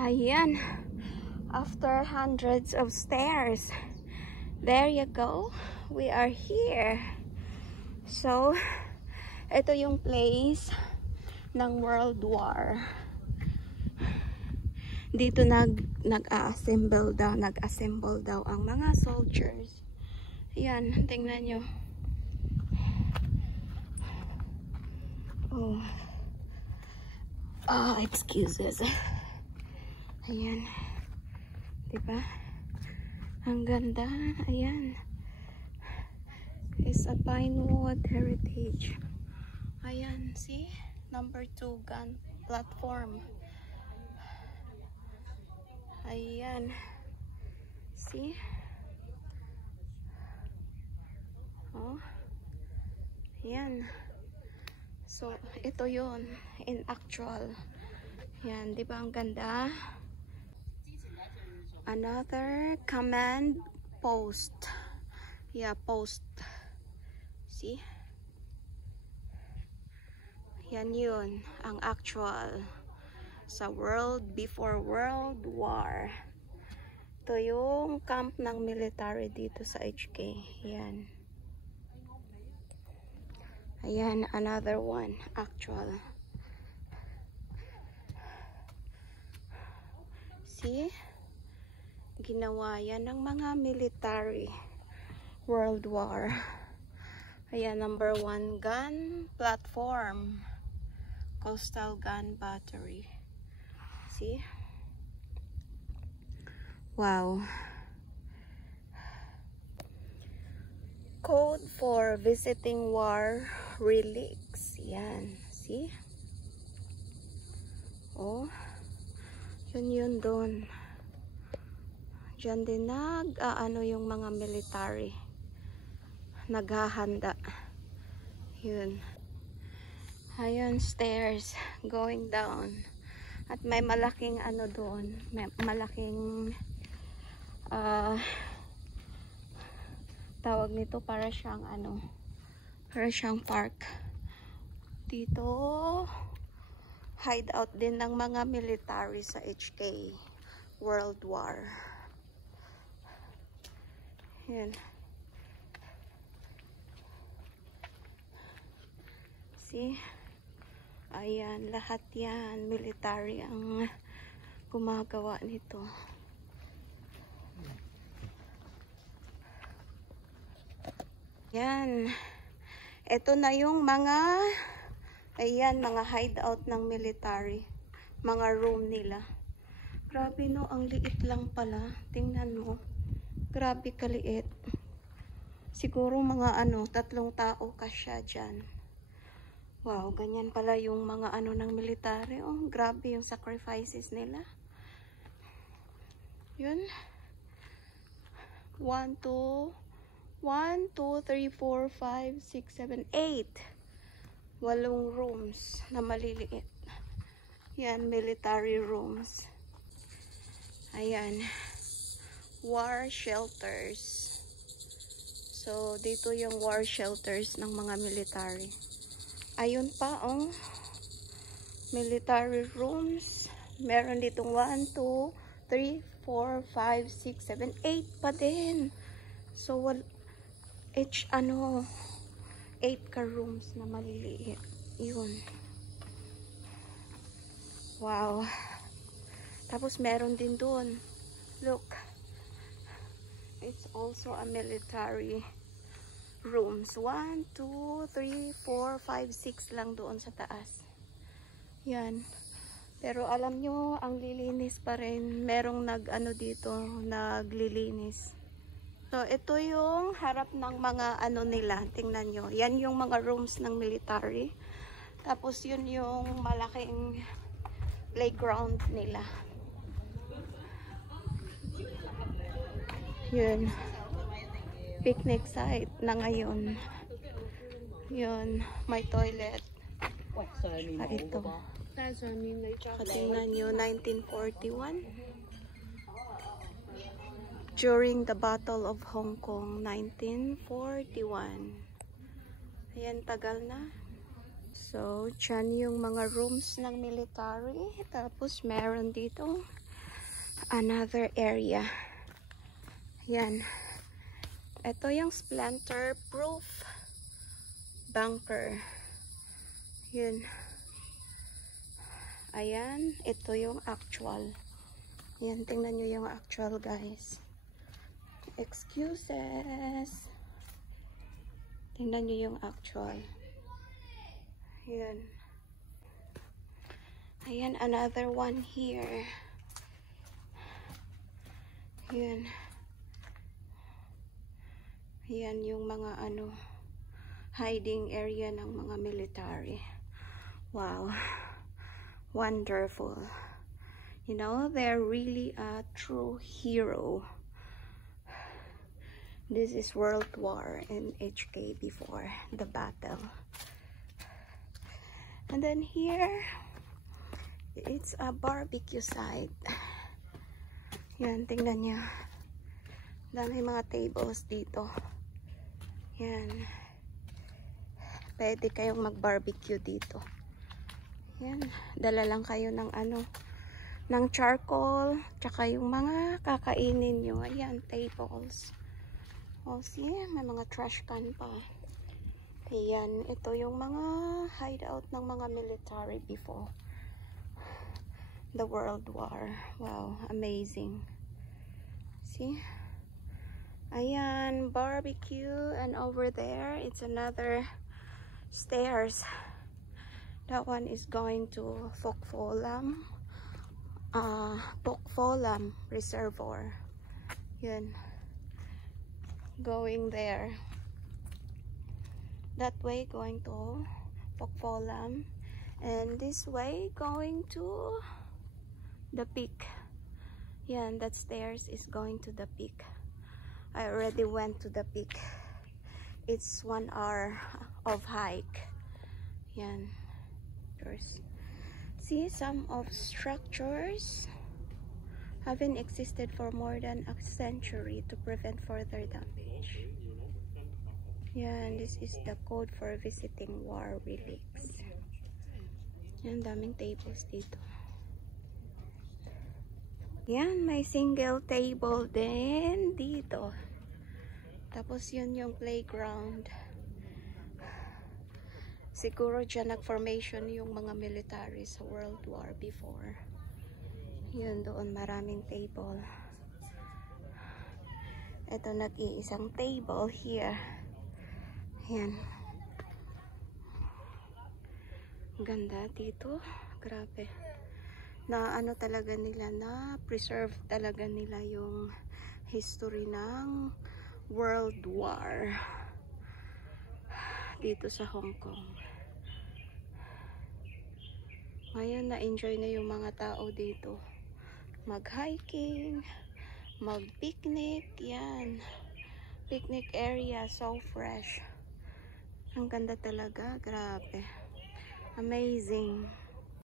Ayan. After hundreds of stairs, there you go. We are here. So, ito yung place ng World War. Dito nag-assemble daw ang mga soldiers. Ayan, tingnan nyo. Oh. Excuses. Ayan. Diba? Ang ganda. Ayan. It's a Pinewood Heritage. Ayan, see? Number 2 gun platform. Ayan. See? Oh. Ayan. So, ito yun. In actual. Ayan, di ba ang ganda? Another command post. Yeah, post. See? Yan yun. Ang actual. Sa before World War. Ito yung camp ng military dito sa HK. Yan. Ayan, another one. Actual. See? Ginawa yan ng mga military. World War. Ayan, number 1 gun platform. Coastal gun battery. See? Wow. Code for visiting war relics. Yan. See? Oh. Yun doon. Diyan din ano yung mga military. Naghahanda. Yun. Ayan, stairs going down. At may malaking ano doon. May malaking tawag nito para siyang ano. Para siyang park. Dito hideout din ng mga military sa HK World War. Yan. See? Ayan, lahat yan. Military ang gumagawa nito. Yan. Ito na yung mga ayan, mga hideout ng military. Mga room nila. Grabe no, ang liit lang pala. Tingnan mo. Grabe kaliit. Siguro mga ano, 3 tao kasya dyan. Wow, ganyan pala yung mga ano ng military. Oh, grabe yung sacrifices nila. Yun. 1, 2, 3, 4, 5, 6, 7, 8. 8 rooms na maliliit. Yan, military rooms. Ayan. War shelters. So, dito yung war shelters ng mga military. Ayun pa, oh. Military rooms. Meron ditong 1, 2, 3, 4, 5, 6, 7, 8 pa din. So, each, 8 ka rooms na maliliit. Yun. Wow. Tapos, meron din dun. Look. It's also a military rooms. 1, 2, 3, 4, 5, 6 lang doon sa taas. Yan. Pero alam nyo, ang lilinis pa rin. Merong dito, naglilinis. So, ito yung harap ng mga nila. Tingnan nyo. Yan yung mga rooms ng military. Tapos yun yung malaking playground nila. Yun. Picnic site na ngayon. Yun. May toilet. Ito. Katingnan nyo, 1941. During the Battle of Hong Kong, 1941. Ayan, tagal na. So, dyan yung mga rooms ng military. Tapos, meron dito another area. Yan. Ito yung splinter proof bunker. Yun. Ayan. Ito yung actual. Yan. Tingnan nyo yung actual, guys. Excuses. Tingnan nyo yung actual. Yan. Ayan. Another one here. Yan. Yan yung mga hiding area ng mga military. Wow. Wonderful. You know, they're really a true hero. This is World War in HK before the battle. And then here, it's a barbecue site. Yan, tingnan nyo. Dami mga tables dito. Yan. Pwede kayong mag-barbecue dito. Yan. Dala lang kayo ng ng charcoal. Tsaka yung mga kakainin nyo. Ayan, tables. O, see? May mga trash can pa. Ayan. Ito yung mga hideout ng mga military before the World War. Wow, amazing. See? Ayan, barbecue, and over there it's another stairs. That one is going to Tokfolam Reservoir. Yun. Going there. That way going to Tokfolam, and this way going to the peak. Yan, that stairs is going to the peak. I already went to the peak. It's 1 hour of hike. Yan. There's, see, some of structures haven't existed for more than a century to prevent further damage. Yan, this is the code for visiting war relics. Yan, daming tables dito. Yan, may single table din dito. Tapos yun yung playground. Siguro dyan nag-formation yung mga military sa World War before. Yun, doon maraming table. Ito, nag-iisang table here. Yan. Ganda dito. Grabe. Na talaga nila, na preserve talaga nila yung history ng World War dito sa Hong Kong. Ngayon na-enjoy na yung mga tao dito mag-hiking, mag-picnic. Yan, picnic area, so fresh. Ang ganda talaga, grabe, amazing.